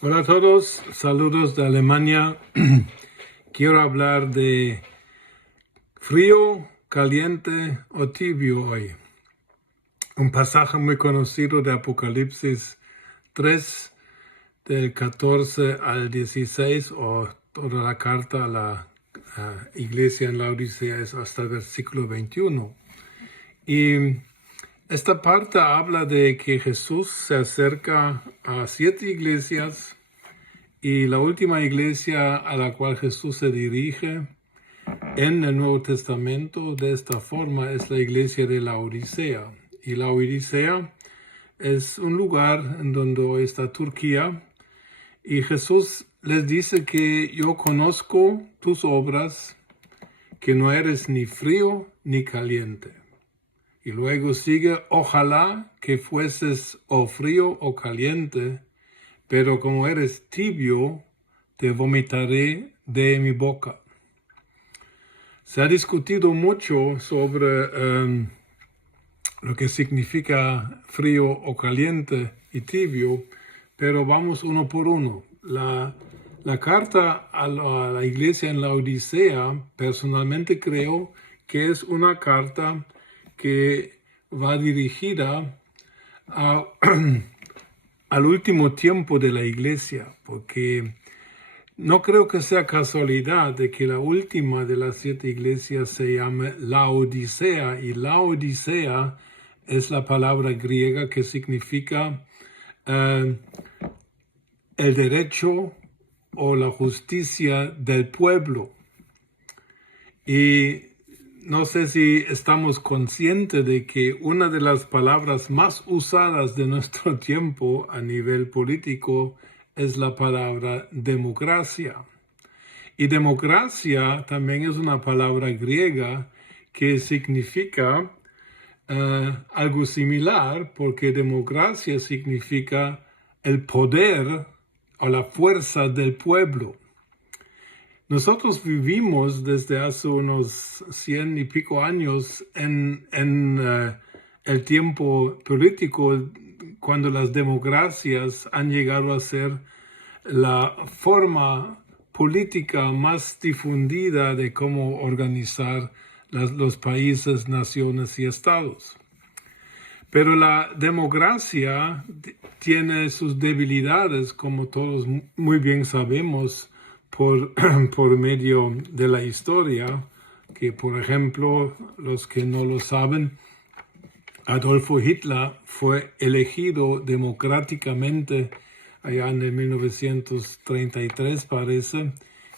Hola a todos, saludos de Alemania. Quiero hablar de frío, caliente o tibio hoy. Un pasaje muy conocido de Apocalipsis 3, del 14 al 16, o toda la carta a la iglesia en la Odisea es hasta el versículo 21. Y esta parte habla de que Jesús se acerca a 7 iglesias. Y la última iglesia a la cual Jesús se dirige en el Nuevo Testamento de esta forma es la iglesia de la Odisea. Y la Odisea es un lugar en donde hoy está Turquía. Y Jesús les dice que yo conozco tus obras, que no eres ni frío ni caliente. Y luego sigue, ojalá que fueses o frío o caliente, pero como eres tibio, te vomitaré de mi boca. Se ha discutido mucho sobre lo que significa frío o caliente y tibio, pero vamos uno por uno. La carta a la iglesia en la Odisea, personalmente creo que es una carta que va dirigida al último tiempo de la iglesia, porque no creo que sea casualidad de que la última de las 7 iglesias se llame la Odisea, y la Odisea es la palabra griega que significa el derecho o la justicia del pueblo. Y no sé si estamos conscientes de que una de las palabras más usadas de nuestro tiempo a nivel político es la palabra democracia. Y democracia también es una palabra griega que significa algo similar, porque democracia significa el poder o la fuerza del pueblo. Nosotros vivimos desde hace unos 100 y pico años en el tiempo político, cuando las democracias han llegado a ser la forma política más difundida de cómo organizar los países, naciones y estados. Pero la democracia tiene sus debilidades, como todos muy bien sabemos, por medio de la historia, que por ejemplo, los que no lo saben, Adolfo Hitler fue elegido democráticamente allá en el 1933, parece,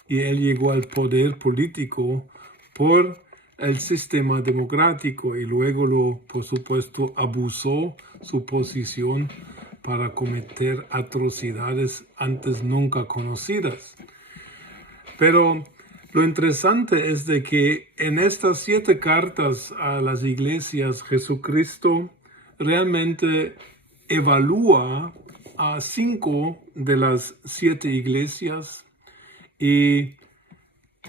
y él llegó al poder político por el sistema democrático, y luego por supuesto, abusó su posición para cometer atrocidades antes nunca conocidas. Pero lo interesante es de que en estas 7 cartas a las iglesias, Jesucristo realmente evalúa a 5 de las 7 iglesias, y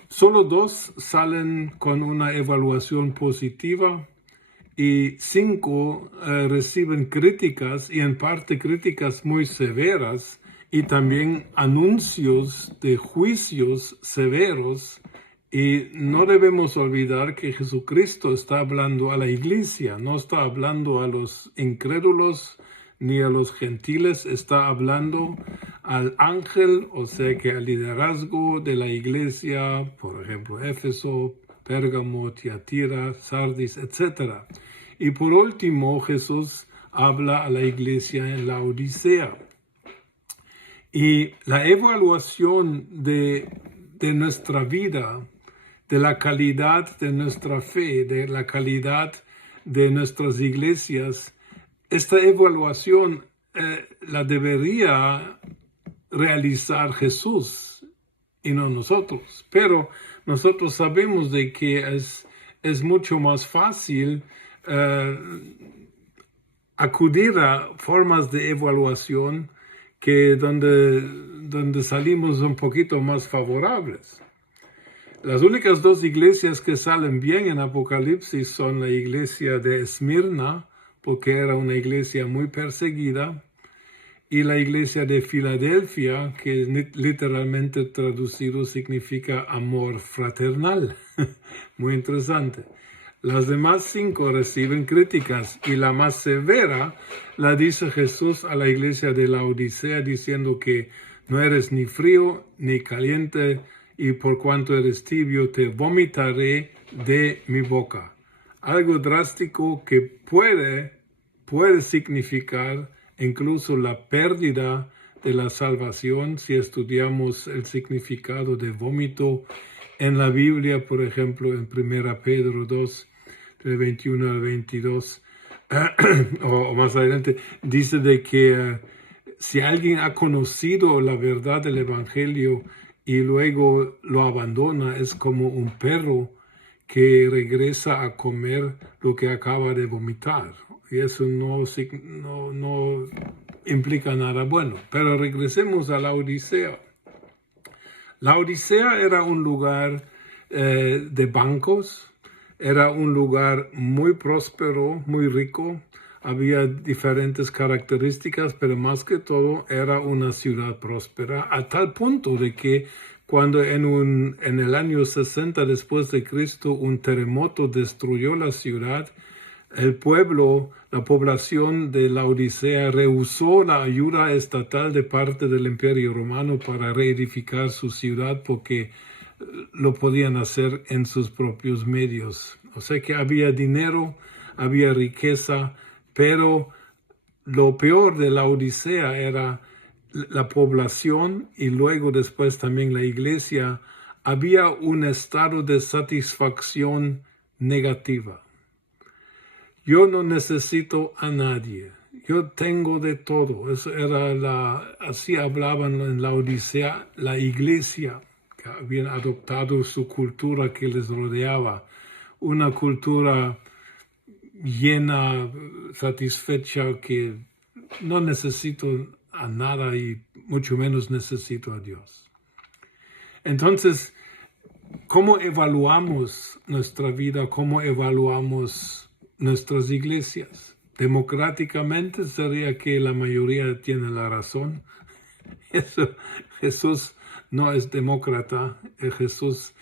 solo 2 salen con una evaluación positiva y 5 reciben críticas, y en parte críticas muy severas, y también anuncios de juicios severos. Y no debemos olvidar que Jesucristo está hablando a la iglesia, no está hablando a los incrédulos ni a los gentiles, está hablando al ángel, o sea que al liderazgo de la iglesia, por ejemplo, Éfeso, Pérgamo, Tiatira, Sardis, etc. Y por último, Jesús habla a la iglesia en la Odisea. Y la evaluación de nuestra vida, de la calidad de nuestra fe, de la calidad de nuestras iglesias, esta evaluación la debería realizar Jesús y no nosotros. Pero nosotros sabemos de que es mucho más fácil acudir a formas de evaluación que donde salimos un poquito más favorables. Las únicas 2 iglesias que salen bien en Apocalipsis son la iglesia de Esmirna, porque era una iglesia muy perseguida, y la iglesia de Filadelfia, que literalmente traducido significa amor fraternal. Muy interesante. Las demás 5 reciben críticas y la más severa la dice Jesús a la iglesia de Laodicea diciendo que no eres ni frío ni caliente y por cuanto eres tibio te vomitaré de mi boca. Algo drástico que puede significar incluso la pérdida de la salvación si estudiamos el significado de vómito en la Biblia, por ejemplo, en 1 Pedro 2, del 21 al 22, o más adelante, dice de que si alguien ha conocido la verdad del Evangelio y luego lo abandona, es como un perro que regresa a comer lo que acaba de vomitar. Y eso no implica nada bueno. Pero regresemos a la Odisea. La Odisea era un lugar de bancos, era un lugar muy próspero, muy rico. Había diferentes características, pero más que todo era una ciudad próspera, a tal punto de que cuando en el año 60 después de Cristo un terremoto destruyó la ciudad, el pueblo, la población de la Odisea rehusó la ayuda estatal de parte del Imperio Romano para reedificar su ciudad porque lo podían hacer en sus propios medios. O sea que había dinero, había riqueza, pero lo peor de la Odisea era la población y luego después también la iglesia. Había un estado de satisfacción negativa. Yo no necesito a nadie. Yo tengo de todo. Eso era así hablaban en la Odisea la iglesia, que habían adoptado su cultura que les rodeaba. Una cultura llena, satisfecha, que no necesito a nada y mucho menos necesito a Dios. Entonces, ¿cómo evaluamos nuestra vida? ¿Cómo evaluamos nuestras iglesias? Democráticamente sería que la mayoría tiene la razón. Jesús no es demócrata. Jesús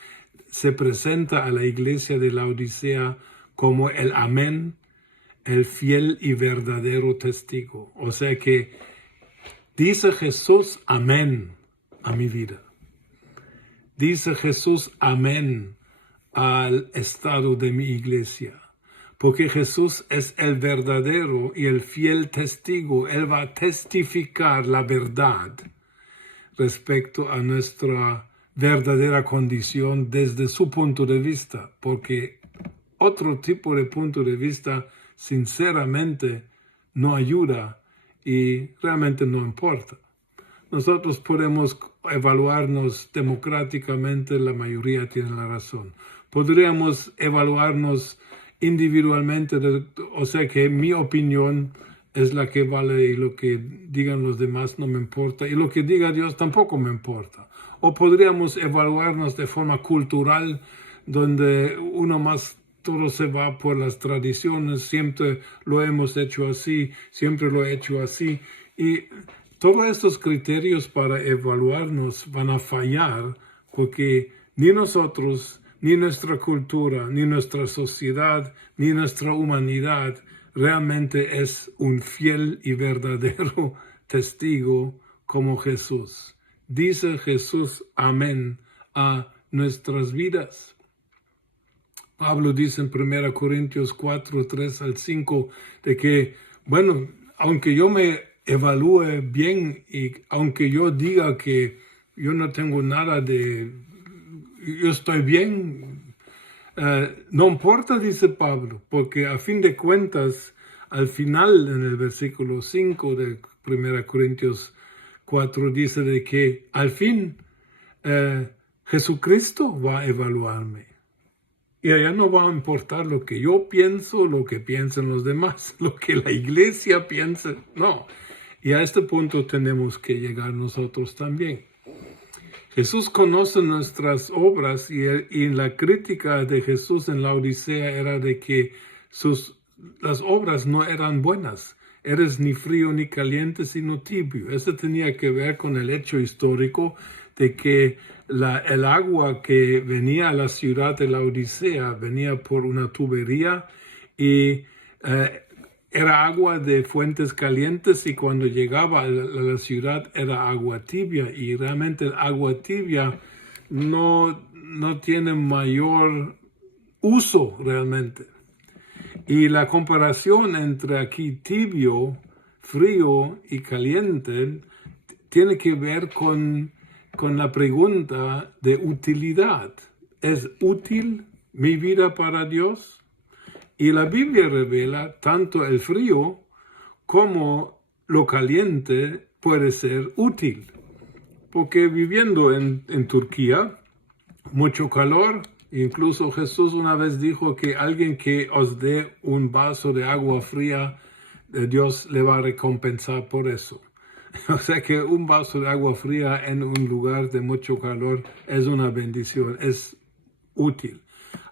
se presenta a la iglesia de la Odisea como el amén, el fiel y verdadero testigo. O sea que dice Jesús amén a mi vida. Dice Jesús amén al estado de mi iglesia. Porque Jesús es el verdadero y el fiel testigo. Él va a testificar la verdad respecto a nuestra verdadera condición desde su punto de vista. Porque otro tipo de punto de vista, sinceramente, no ayuda y realmente no importa. Nosotros podemos evaluarnos democráticamente, la mayoría tiene la razón. Podríamos evaluarnos individualmente, o sea que mi opinión es la que vale y lo que digan los demás no me importa y lo que diga Dios tampoco me importa. O podríamos evaluarnos de forma cultural, donde uno más todo se va por las tradiciones, siempre lo hemos hecho así, siempre lo he hecho así. Y todos estos criterios para evaluarnos van a fallar porque ni nosotros, ni nuestra cultura, ni nuestra sociedad, ni nuestra humanidad realmente es un fiel y verdadero testigo como Jesús. Dice Jesús amén a nuestras vidas. Pablo dice en 1 Corintios 4, 3 al 5, de que, bueno, aunque yo me evalúe bien y aunque yo diga que yo no tengo nada yo estoy bien, no importa, dice Pablo, porque a fin de cuentas, al final en el versículo 5 de 1 Corintios 4 dice de que al fin Jesucristo va a evaluarme. Y allá no va a importar lo que yo pienso, lo que piensen los demás, lo que la iglesia piense, no. Y a este punto tenemos que llegar nosotros también. Jesús conoce nuestras obras y la crítica de Jesús en la Odisea era de que las obras no eran buenas. eres ni frío ni caliente, sino tibio. Eso tenía que ver con el hecho histórico de que el agua que venía a la ciudad de la Odisea venía por una tubería y era agua de fuentes calientes, y cuando llegaba a la ciudad era agua tibia, y realmente el agua tibia no tiene mayor uso realmente. Y la comparación entre aquí tibio, frío y caliente tiene que ver con la pregunta de utilidad. ¿Es útil mi vida para Dios? Y la Biblia revela tanto el frío como lo caliente puede ser útil. Porque viviendo en Turquía, mucho calor, incluso Jesús una vez dijo que alguien que os dé un vaso de agua fría, Dios le va a recompensar por eso. O sea que un vaso de agua fría en un lugar de mucho calor es una bendición, es útil.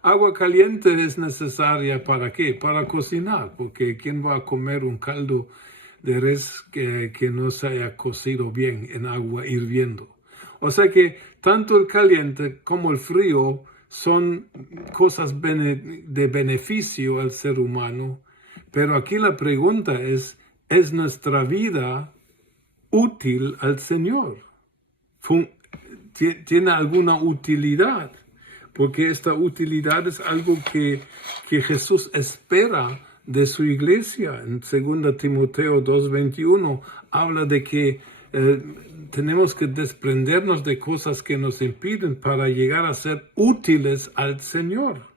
Agua caliente es necesaria ¿para qué? Para cocinar, porque ¿quién va a comer un caldo de res que no se haya cocido bien en agua hirviendo? O sea que tanto el caliente como el frío son cosas de beneficio al ser humano, pero aquí la pregunta ¿es nuestra vida útil al Señor? ¿Tiene alguna utilidad? Porque esta utilidad es algo que Jesús espera de su iglesia. En 2 Timoteo 2:21 habla de que tenemos que desprendernos de cosas que nos impiden para llegar a ser útiles al Señor.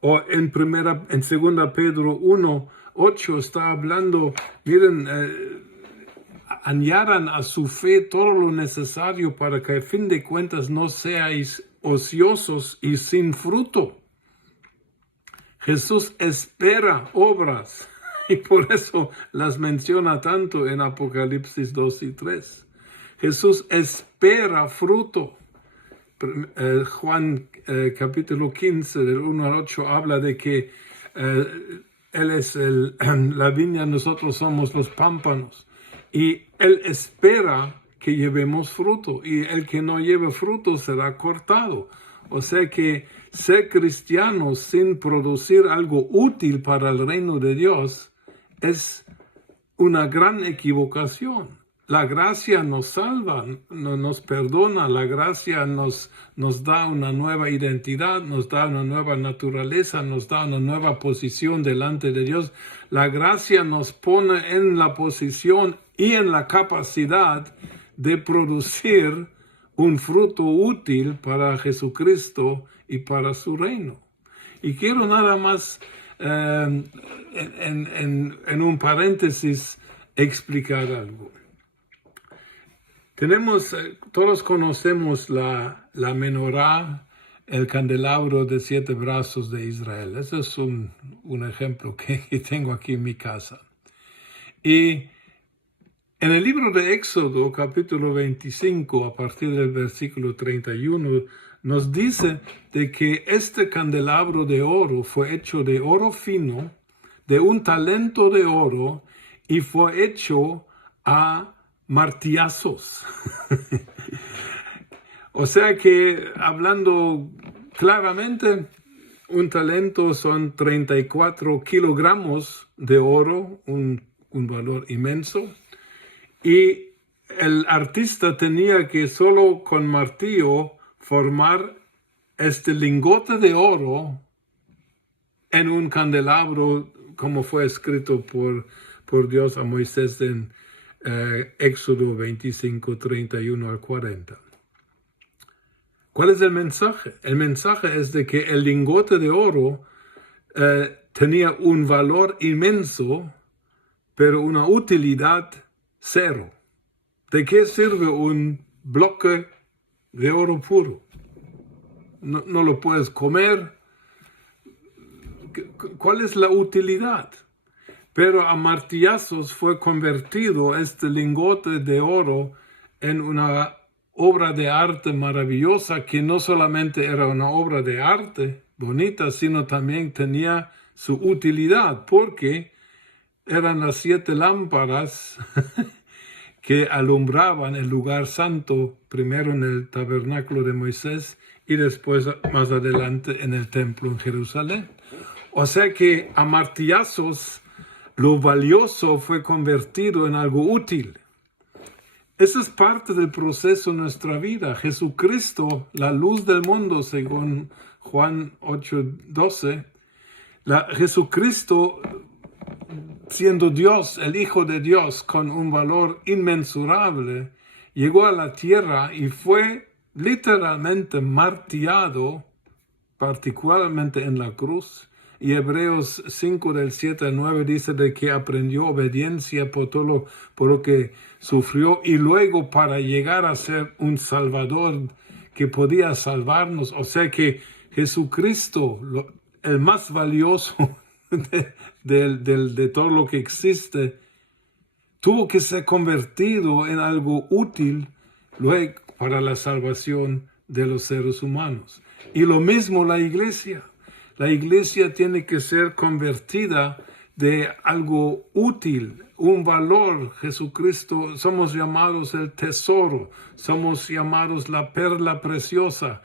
O en 2 Pedro 1:8 está hablando, miren, añadan a su fe todo lo necesario para que a fin de cuentas no seáis ociosos y sin fruto. Jesús espera obras y por eso las menciona tanto en Apocalipsis 2 y 3. Jesús espera fruto. Juan capítulo 15 del 1 al 8 habla de que Él es la viña, nosotros somos los pámpanos, y Él espera que llevemos fruto, y el que no lleve fruto será cortado. O sea que ser cristiano sin producir algo útil para el reino de Dios es una gran equivocación. La gracia nos salva, nos perdona, la gracia nos da una nueva identidad, nos da una nueva naturaleza, nos da una nueva posición delante de Dios. La gracia nos pone en la posición y en la capacidad de producir un fruto útil para Jesucristo y para su reino. Y quiero nada más en un paréntesis explicar algo. Todos conocemos la menorá, el candelabro de 7 brazos de Israel. Ese es un ejemplo que tengo aquí en mi casa. Y en el libro de Éxodo, capítulo 25, a partir del versículo 31, nos dice de que este candelabro de oro fue hecho de oro fino, de un talento de oro, y fue hecho a martillazos. O sea que, hablando claramente, un talento son 34 kilogramos de oro, un valor inmenso. Y el artista tenía que solo con martillo formar este lingote de oro en un candelabro, como fue escrito por Dios a Moisés en Éxodo 25, 31 al 40. ¿Cuál es el mensaje? El mensaje es de que el lingote de oro tenía un valor inmenso, pero una utilidad cero. ¿De qué sirve un bloque de oro puro? No lo puedes comer. ¿Cuál es la utilidad? Pero a martillazos fue convertido este lingote de oro en una obra de arte maravillosa, que no solamente era una obra de arte bonita, sino también tenía su utilidad, porque eran las 7 lámparas que alumbraban el lugar santo, primero en el tabernáculo de Moisés y después más adelante en el templo en Jerusalén. O sea que a martillazos lo valioso fue convertido en algo útil. Eso es parte del proceso de nuestra vida. Jesucristo, la luz del mundo, según Juan 8:12, Jesucristo, siendo Dios, el Hijo de Dios, con un valor inmensurable, llegó a la tierra y fue literalmente martillado, particularmente en la cruz. Y Hebreos 5 del 7 al 9 dice de que aprendió obediencia por lo que sufrió y luego para llegar a ser un Salvador que podía salvarnos. O sea que Jesucristo, el más valioso de todo lo que existe, tuvo que ser convertido en algo útil luego para la salvación de los seres humanos. Y lo mismo la iglesia. La iglesia tiene que ser convertida de algo útil, un valor. Jesucristo, somos llamados el tesoro, somos llamados la perla preciosa.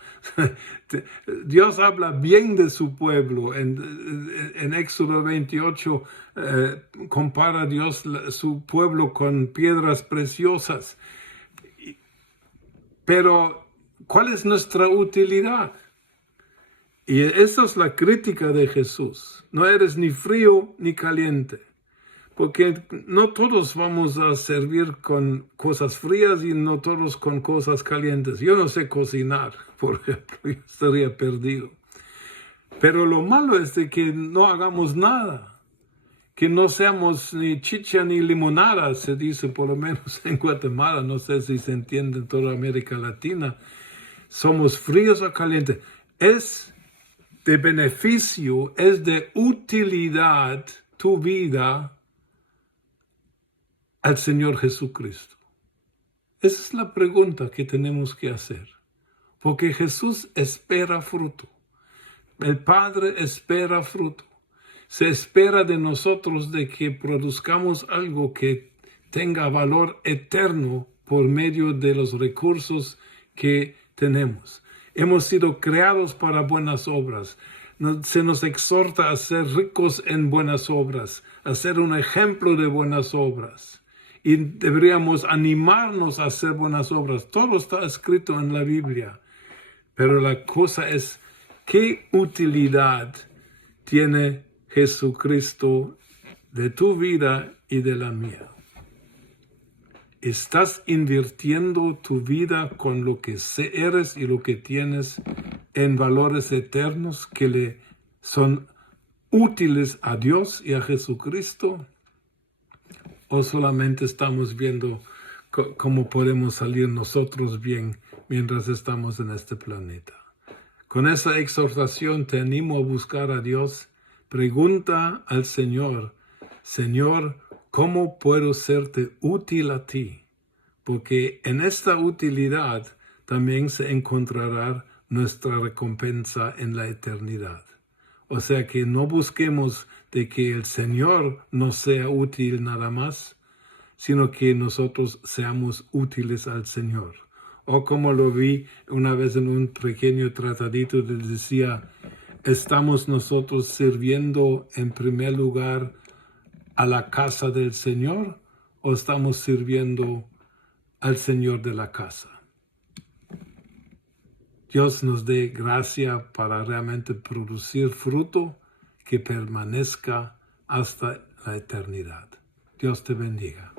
Dios habla bien de su pueblo. En Éxodo 28 compara Dios su pueblo con piedras preciosas. Pero, ¿cuál es nuestra utilidad? Y esa es la crítica de Jesús. No eres ni frío ni caliente. Porque no todos vamos a servir con cosas frías y no todos con cosas calientes. Yo no sé cocinar, por ejemplo. Yo estaría perdido. Pero lo malo es de que no hagamos nada. Que no seamos ni chicha ni limonada, se dice por lo menos en Guatemala. No sé si se entiende en toda América Latina. Somos fríos o calientes. Es de beneficio, es de utilidad tu vida al Señor Jesucristo. Esa es la pregunta que tenemos que hacer. Porque Jesús espera fruto. El Padre espera fruto. Se espera de nosotros de que produzcamos algo que tenga valor eterno por medio de los recursos que tenemos. Hemos sido creados para buenas obras. Se nos exhorta a ser ricos en buenas obras, a ser un ejemplo de buenas obras. Y deberíamos animarnos a hacer buenas obras. Todo está escrito en la Biblia. Pero la cosa es, ¿qué utilidad tiene Jesucristo de tu vida y de la mía? ¿Estás invirtiendo tu vida con lo que eres y lo que tienes en valores eternos que le son útiles a Dios y a Jesucristo? ¿O solamente estamos viendo cómo podemos salir nosotros bien mientras estamos en este planeta? Con esa exhortación te animo a buscar a Dios. Pregunta al Señor, Señor, ¿cómo puedo serte útil a ti? Porque en esta utilidad también se encontrará nuestra recompensa en la eternidad. O sea que no busquemos de que el Señor nos sea útil nada más, sino que nosotros seamos útiles al Señor. O como lo vi una vez en un pequeño tratadito, decía, ¿estamos nosotros sirviendo en primer lugar a la casa del Señor o estamos sirviendo al Señor de la casa? Dios nos dé gracia para realmente producir fruto que permanezca hasta la eternidad. Dios te bendiga.